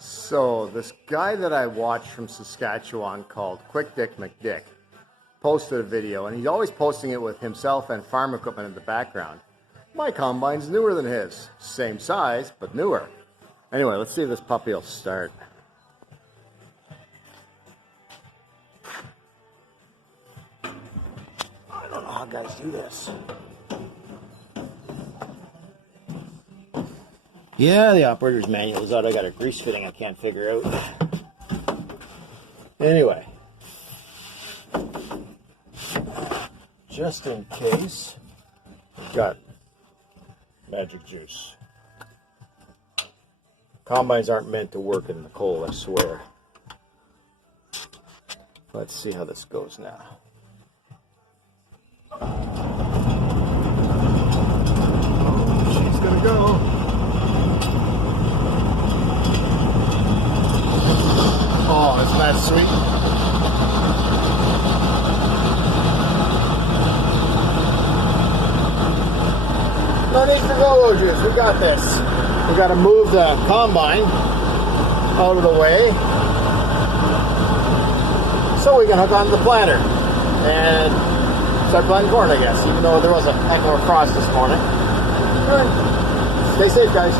So this guy that I watch from Saskatchewan called Dick McDick posted a video, and he's always posting it with himself and farm equipment in the background. My combine's newer than his. Same size, but newer. Anyway, let's see if this puppy will start. I don't know how guys do this. Yeah, the operator's manual is out. I got a grease fitting I can't figure out. Anyway, just in case, I've got magic juice. Combines aren't meant to work in the cold, I swear. Let's see how this goes now. She's gonna go. Oh, isn't that sweet? No need for go juice. We got this. We got to move the combine out of the way so we can hook onto the planter and start planting corn, I guess, even though there was a heck of a frost this morning. All right. Stay safe, guys.